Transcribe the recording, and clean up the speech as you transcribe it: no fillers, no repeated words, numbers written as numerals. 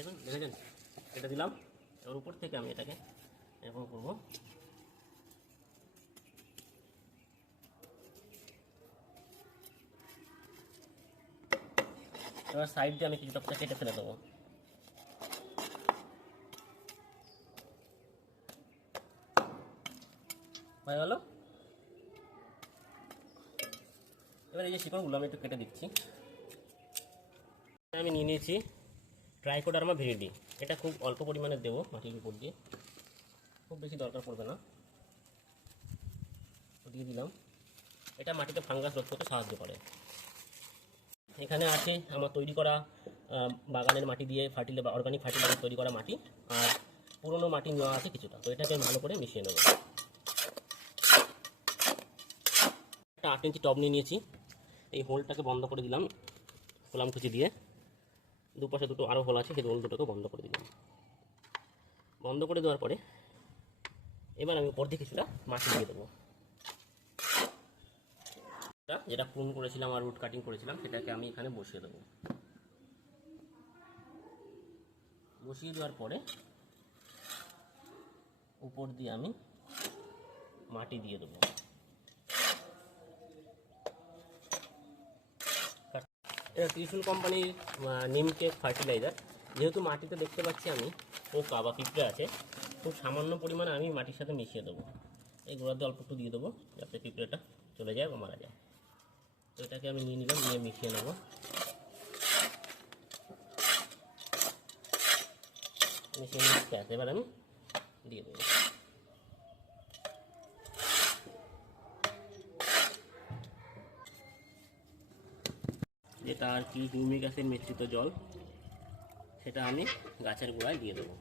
দেখেছেন এটা দিলাম, এবার উপর থেকে আমি এটাকে এরকম করবো। এবার সাইড দিয়ে আমি কিছুটা কেটে ফেলে দেবো। হয়ে গেল। এবার এই যে শিকড়গুলো আমি একটু কেটে দিচ্ছি। আমি নিয়ে নিয়েছি ট্রাইকোডার্মা ভিরিডি। এটা খুব অল্প পরিমাণে দেবো মাটির উপর দিয়ে, খুব বেশি দরকার পড়বে না, দিয়ে দিলাম। এটা মাটিতে ফাঙ্গাস রোধ করতে সাহায্য করে। এখানে আছে আমার তৈরি করা বাগানের মাটি দিয়ে অর্গানিক ফার্টিলাইজার তৈরি করা মাটি, আর পুরনো মাটি নেওয়া আছে কিছুটা, তো এটাকে ভালো করে মিশিয়ে নেব। একটা 8 ইঞ্চি টব নিয়ে নিয়েছি, এই হোলটাকে বন্ধ করে দিলাম কলাম কুচি দিয়ে। দুপাশে দুটো আরও হোল আছে, সেই হোল দুটোকে বন্ধ করে দিলাম। বন্ধ করে দেওয়ার পরে এবার আমি উপর দিয়ে কিছুটা মাটি দিয়ে দেবো। যেটা প্রুন করেছিলাম আর রুট কাটিং করেছিলাম সেটাকে আমি এখানে বসিয়ে দেবো। বসিয়ে দেওয়ার পরে উপর দিয়ে আমি মাটি দিয়ে দেবো। এটা ত্রিশূল কোম্পানির নিমকেক ফার্টিলাইজার। যেহেতু মাটিতে দেখতে পাচ্ছি আমি পোকা বা পিঁপড়ে আছে, খুব সামান্য পরিমাণে আমি মাটির সাথে মিশিয়ে দেবো। এই গোড়াতে অল্প একটু দিয়ে দেবো যাতে পিঁপড়েটা চলে যায় বা মারা যায়। তো এটাকে আমি নিয়ে নিলাম, নিয়ে মিশিয়ে নেব। মিশিয়ে নিয়ে এবার আমি দিয়ে দেবো। যেটা আর কি হিউমিক অ্যাসিড মিশ্রিত জল, সেটা আমি গাছের গোড়ায় দিয়ে দেবো।